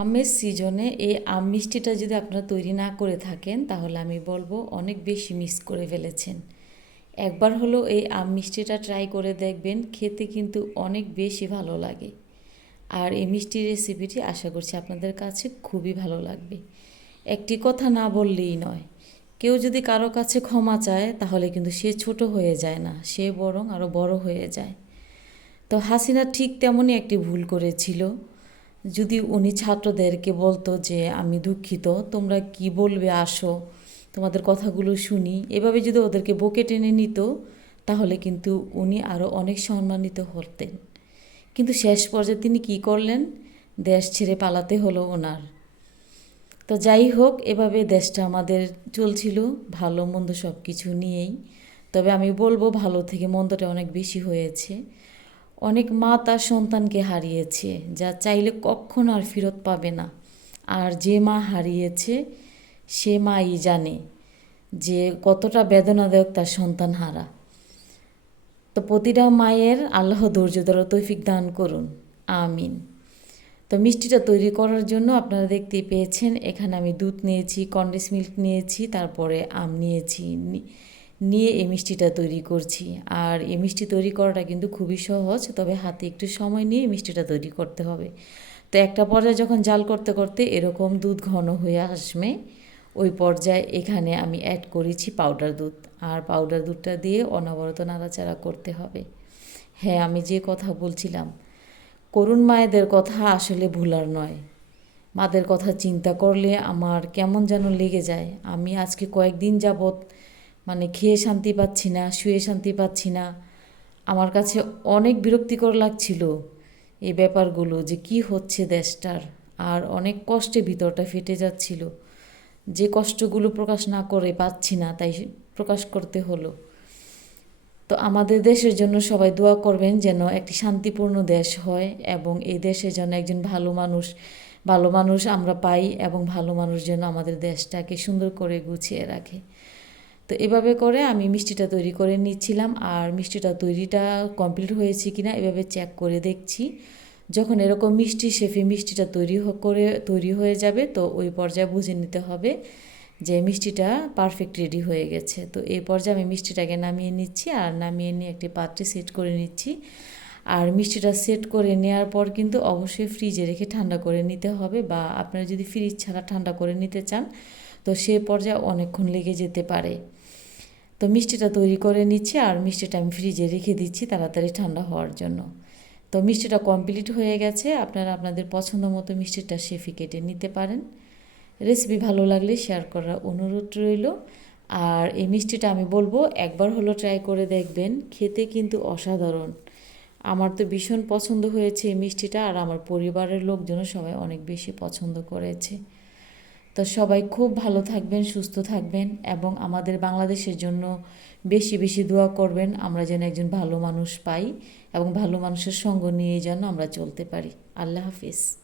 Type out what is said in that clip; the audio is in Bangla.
আমের সিজনে এই আম মিষ্টিটা যদি আপনারা তৈরি না করে থাকেন, তাহলে আমি বলব অনেক বেশি মিস করে ফেলেছেন। একবার হলো এই আম মিষ্টিটা ট্রাই করে দেখবেন, খেতে কিন্তু অনেক বেশি ভালো লাগে। আর এই মিষ্টির রেসিপিটি আশা করছি আপনাদের কাছে খুবই ভালো লাগবে। একটি কথা না বললেই নয়, কেউ যদি কারও কাছে ক্ষমা চায়, তাহলে কিন্তু সে ছোট হয়ে যায় না, সে বরং আরও বড় হয়ে যায়। তো হাসিনা ঠিক তেমনই একটি ভুল করেছিল। যদি উনি ছাত্রদেরকে বলতো যে, আমি দুঃখিত, তোমরা কি বলবে, আসো, তোমাদের কথাগুলো শুনি। এভাবে যদি ওদেরকে বকে টেনে নিত, তাহলে কিন্তু উনি আরও অনেক সম্মানিত হতেন। কিন্তু শেষ পর্যায়ে তিনি কি করলেন? দেশ ছেড়ে পালাতে হলো ওনার। তো যাই হোক, এভাবে দেশটা আমাদের চলছিল, ভালো মন্দ সব কিছু নিয়েই। তবে আমি বলব, ভালো থেকে মন্দটা অনেক বেশি হয়েছে। অনেক মা তার সন্তানকে হারিয়েছে, যা চাইলে কখনো আর ফেরত পাবে না। আর যে মা হারিয়েছে, সে মাই জানে যে কতটা বেদনাদায়ক তার সন্তান হারা। তো প্রতিটা মায়ের আল্লাহ ধৈর্য ধরা তৌফিক দান করুন। আমিন। তো মিষ্টিটা তৈরি করার জন্য আপনারা দেখতে পেয়েছেন, এখানে আমি দুধ নিয়েছি, কন্ডেন্স মিল্ক নিয়েছি, তারপরে আম নিয়েছি নিয়ে এই মিষ্টিটা তৈরি করছি। আর এই মিষ্টি তৈরি করাটা কিন্তু খুবই সহজ, তবে হাতে একটু সময় নিয়ে মিষ্টিটা তৈরি করতে হবে। তো একটা পর্যায়ে যখন জাল করতে করতে এরকম দুধ ঘন হয়ে আসবে, ওই পর্যায়ে এখানে আমি অ্যাড করেছি পাউডার দুধ। আর পাউডার দুধটা দিয়ে অনবরত নাড়াচাড়া করতে হবে। হ্যাঁ আমি যে কথা বলছিলাম, করুণ মায়েদের কথা আসলে ভুলার নয়। মাদের কথা চিন্তা করলে আমার কেমন যেন লেগে যায়। আমি আজকে কয়েকদিন যাবৎ মানে খেয়ে শান্তি পাচ্ছি না, শুয়ে শান্তি পাচ্ছি না। আমার কাছে অনেক বিরক্তিকর লাগছিল এই ব্যাপারগুলো যে কি হচ্ছে দেশটার। আর অনেক কষ্টে ভিতরটা ফেটে যাচ্ছিল। যে কষ্টগুলো প্রকাশ না করে পাচ্ছি না, তাই প্রকাশ করতে হলো। তো আমাদের দেশের জন্য সবাই দোয়া করবেন যেন একটি শান্তিপূর্ণ দেশ হয় এবং এই দেশে যেন একজন ভালো মানুষ ভালো মানুষ আমরা পাই এবং ভালো মানুষ যেন আমাদের দেশটাকে সুন্দর করে গুছিয়ে রাখে। তো এভাবে করে আমি মিষ্টিটা তৈরি করে নিচ্ছিলাম আর মিষ্টিটা তৈরিটা কমপ্লিট হয়েছে কি না এভাবে চেক করে দেখছি। যখন এরকম মিষ্টি শেফে মিষ্টিটা তৈরি করে তৈরি হয়ে যাবে তো ওই পর্যায়ে বুঝে নিতে হবে যে মিষ্টিটা পারফেক্ট রেডি হয়ে গেছে। তো এই পর্যায়ে আমি মিষ্টিটাকে নামিয়ে নিচ্ছি আর নামিয়ে নিয়ে একটি পাত্রে সেট করে নিচ্ছি। আর মিষ্টিটা সেট করে নেওয়ার পর কিন্তু অবশ্যই ফ্রিজে রেখে ঠান্ডা করে নিতে হবে বা আপনারা যদি ফ্রিজ ছাড়া ঠান্ডা করে নিতে চান তো সে পর্যায়ে অনেকক্ষণ লেগে যেতে পারে। তো মিষ্টিটা তৈরি করে নিচ্ছি আর মিষ্টিটা আমি ফ্রিজে রেখে দিচ্ছি তাড়াতাড়ি ঠান্ডা হওয়ার জন্য। তো মিষ্টিটা কমপ্লিট হয়ে গেছে, আপনারা আপনাদের পছন্দ মতো মিষ্টিটা শেফি কেটে নিতে পারেন। রেসিপি ভালো লাগলে শেয়ার করার অনুরোধ রইল। আর এই মিষ্টিটা আমি বলব, একবার হলো ট্রাই করে দেখবেন, খেতে কিন্তু অসাধারণ। আমার তো ভীষণ পছন্দ হয়েছে এই মিষ্টিটা আর আমার পরিবারের লোকজনও সবাই অনেক বেশি পছন্দ করেছে। তো সবাই খুব ভালো থাকবেন, সুস্থ থাকবেন এবং আমাদের বাংলাদেশের জন্য বেশি বেশি দোয়া করবেন, আমরা যেন একজন ভালো মানুষ পাই এবং ভালো মানুষের সঙ্গ নিয়ে যেন আমরা চলতে পারি। আল্লাহ হাফিজ।